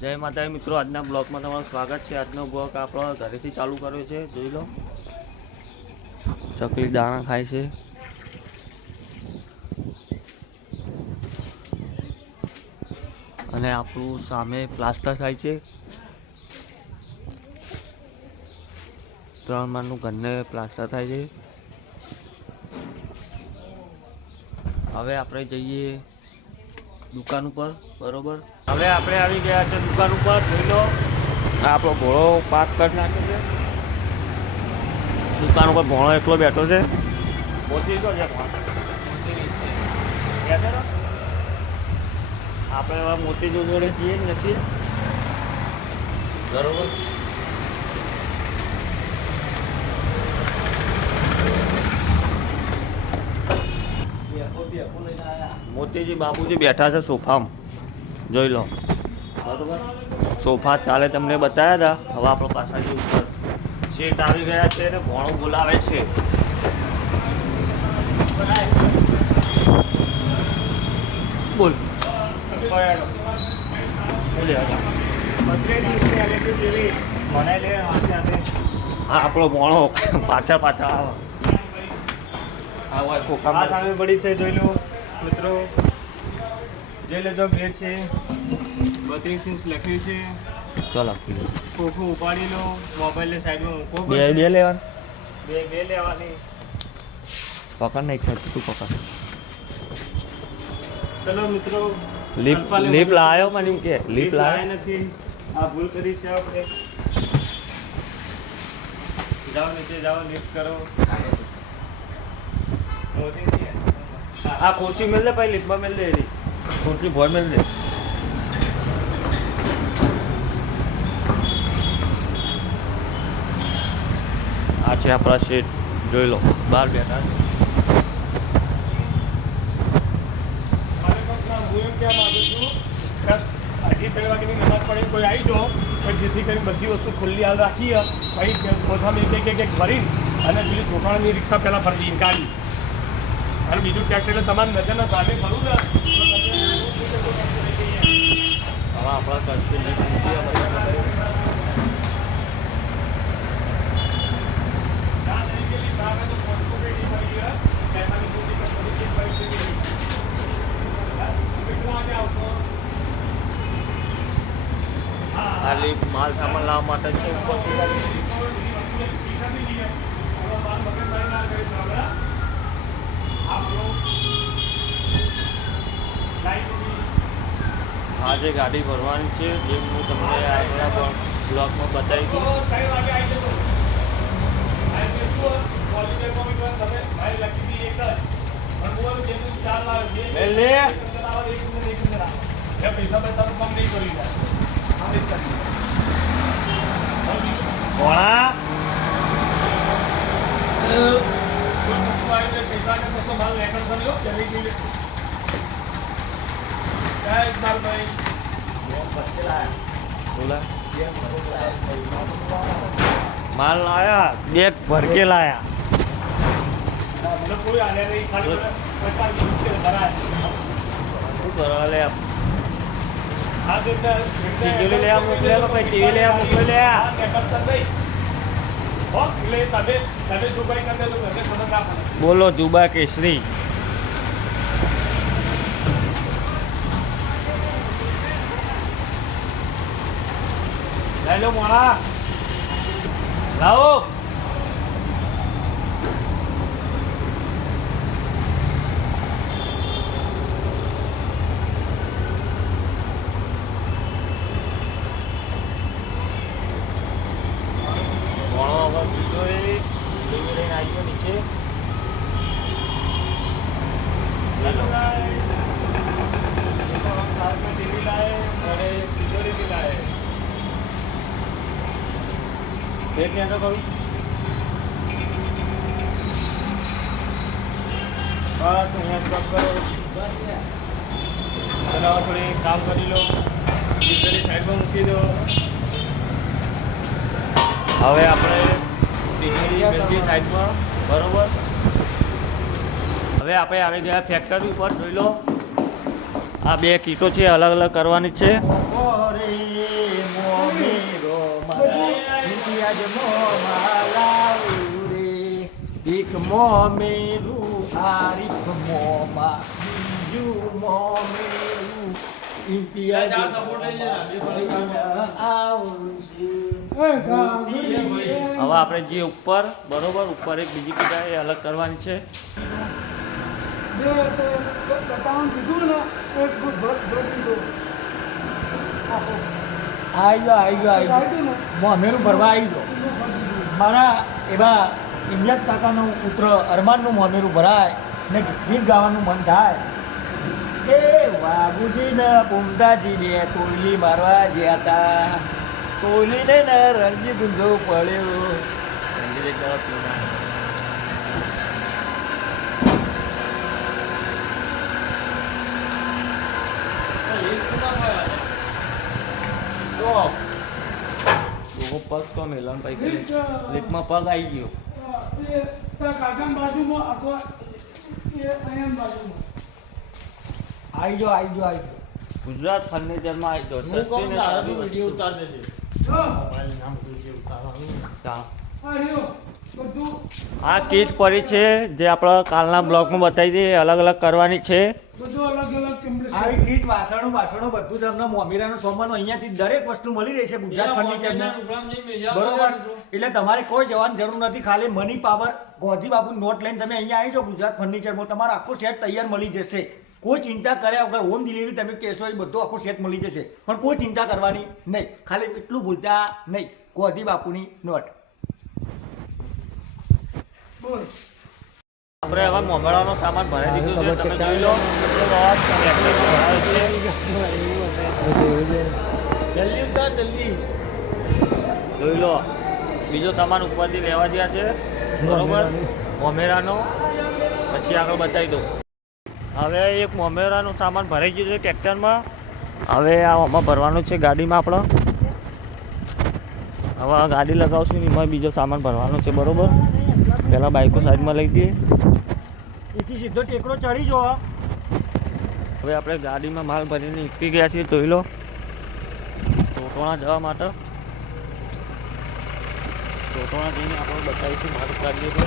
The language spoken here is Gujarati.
જય માતાજી મિત્રો, આજના બ્લોગમાં તમારું સ્વાગત છે. આજનો બ્લોગ આપણો ઘરેથી ચાલુ કર્યો છે, જોઈ લો. ચકલી દાણા ખાય છે. અને આપણું સામે પ્લાસ્ટર થાય છે. ત્રણ માળનું ઘરને પ્લાસ્ટર થાય છે. હવે આપણે જઈએ દુકાન ઉપર, બરોબર? હવે આપણે આવી ગયા છે દુકાન ઉપર, જોઈ લો. આપણો ઘોડો પાક કરી નાખ્યો છે. દુકાન ઉપર ભોણો એકલો બેઠો છે? આપણે મોતી જોડે જઈએ નથી બરોબર? મોતીજી બાપુજી બેઠા છે સોફામાં. જોઈ લો. બરોબર? સોફા ચાલે તમને બતાવ્યા હતા હવે આપણો પાછા જે ઉપર. સીટ આવી ગયા છે અને ભોણું બોલાવે છે. બોલ. આપણો ભોણો પાછળ પાછળ આવે. હોય આ ખોખામાં સામે પડી છે જોઈ લો મિત્રો. જે લેજો બે છે. બત્રીસ ઇંચ લખ્યું છે. ચલો. ખોખું ઉપાડી લો. મોબાઈલ સાઈડમાં મૂકો બે. બે લેવાનું બે બે લેવાની. પકડ ને એક સાથે તું પકડ. ચલો મિત્રો. લીપ લીપ. લાયો મને કે લીપ લાયો. નથી. આ ભૂલ કરી છે આપણે. જાઓ નીચે જાઓ લિફ્ટ કરો. આ ખુરચી મેલ દે પછી લીપમાં મેલ દે એરી ખુરચી ભોય મેલ દે. આ છે આપણા શેઠ જોઈ લો બહાર બેઠા અઢી ત્રણ વાગ્યાની નમાઝ પડીને કોઈ આવી જાઓ પણ જેથી કરીને બધી વસ્તુ ખુલ્લી હાલ રાખીએ. પછી કોથામાં એક એક એક ભરી અને પેલી ચોખાણાની રિક્ષા પહેલાં ફરતી કાઢી. અને બીજું ટ્રેક્ટર તમારી નજરના સામે ખરું ને? હવે આપણા લીપ માલ સામાન લાવવા માટે છે. આ જે ગાડી ભરવાની છે જે હું તમને આગળના બ્લોગમાં બતાવી હતી મેલ લે. પૈસા પૈસા તો કમ નહીં કરી જાય આ રીત કરી ભોળા કોઈ વસ્તુ આવી જાય પૈસા ને કશો માલ રેકર્ડ કરી લો ચલી ગઈ લે. જય ઇકબાલભાઈ બોલા માલ લાયા બેગ ભરકે લાયા મને કોઈ આલે નહીં ખાલી મને પચાસ વીસ રૂપિયા ભરાય શું કરવા લે આ જેટલા ટીવી લેવા મોકલે લો ભાઈ ટીવી લેવા મોકલે લે આ રેકર્ડ કરી દઈ. હો એટલે તમે તમે છુપાઈ કરી દેજો ઘરે ખબર ના પડે બોલો જુબા કેસરી લઈ લો મોણા ને તો કરું બસ અહીંયા કરો ચલો થોડી કામ કરી લો તિજોરી સાઈડમાં મૂકી દો હવે આપણે મેળવી સાઈડમાં, બરોબર? હવે આપણે આવી ગયા ફેક્ટરી ઉપર, જોઈ લો. આ બે કીટો છે અલગ અલગ કરવાની છે. એક મો મેરું આરીફ હવે આપણે જે ઉપર બરોબર ઉપર એક બીજી કીધા એ અલગ કરવાની છે. કીધું ને આઈ ગયો આઈ ગયો આવી ગયો. મોમેરું ભરવા આવી ગયો. મારા એવા ઇમયાદ કાકાનું પુત્ર અરમાનનું મોમેરું ભરાય ને ગીત ગાવાનું મન થાય. એ વાબુજી ને પુમદાજી કોયલી મારવા ગયા હતા કોયલીને ને રણજી ગુંજો પડ્યો. ડોહો પગ તો મેલન ભાઈ કરે લીપમાં પગ આવી ગયો. આઈ જો આઈ જો આઈ જો ગુજરાત ફર્નિચરમાં આવી જો સસ્તી ને સારી વસ્તુ. ચાલો. આ કીટ પડી છે જે આપણા કાલના બ્લોગમાં બતાવી દઈએ અલગ અલગ કરવાની છે. આવી કીટ વાસણો વાસણો બધું તમને મોમીરાનો સોમાનો અહીંયાથી દરેક વસ્તુ મળી રહેશે ગુજરાત ફર્નિચરમાં બરોબર? એટલે તમારે કોઈ જવાની જરૂર નથી ખાલી મની પાવર ગોધી બાપુ નોટ લઈને તમે અહીંયા આવી જાઓ ગુજરાત ફર્નિચરમાં. તમારો આખો સેટ તૈયાર મળી જશે. કોઈ ચિંતા કર્યા વગર હોમ ડિલિવરી તમે કહેશો એ બધો આખો સેટ મળી જશે. પણ કોઈ ચિંતા કરવાની નહીં. ખાલી એટલું ભૂલતા નહીં. ગોધી બાપુની નોટ. આપણે હવે મોમેળાનો સામાન ભરાઈ દીધું છે. તમે જોઈ લો. જલ્દી ઉતાર જલ્દી. જોઈ લો. બીજો સામાન ઉપરથી લેવા ગયા છે. બરોબર? મોમેરાનો પછી આગળ બતાવી દઉં. હવે એક મોમેરાનો સામાન ભરાઈ ગયું છે ટ્રેક્ટરમાં. હવે આ આમાં ભરવાનું છે ગાડીમાં આપણો. હવે આ ગાડી લગાવશું ને એમાં બીજો સામાન ભરવાનો છે બરોબર? પહેલાં બાઇકો સાઈડમાં લઈ દઈએ. એથી સીધો ટેકરો ચડી જો હવે આપણે ગાડીમાં માલ ભરીને નીકળી ગયા છીએ જોઈ લો. ટોટોણા જવા માટે. ટોટોણા જઈને આપણે બતાવીશું માલ ઉતારીએ તો.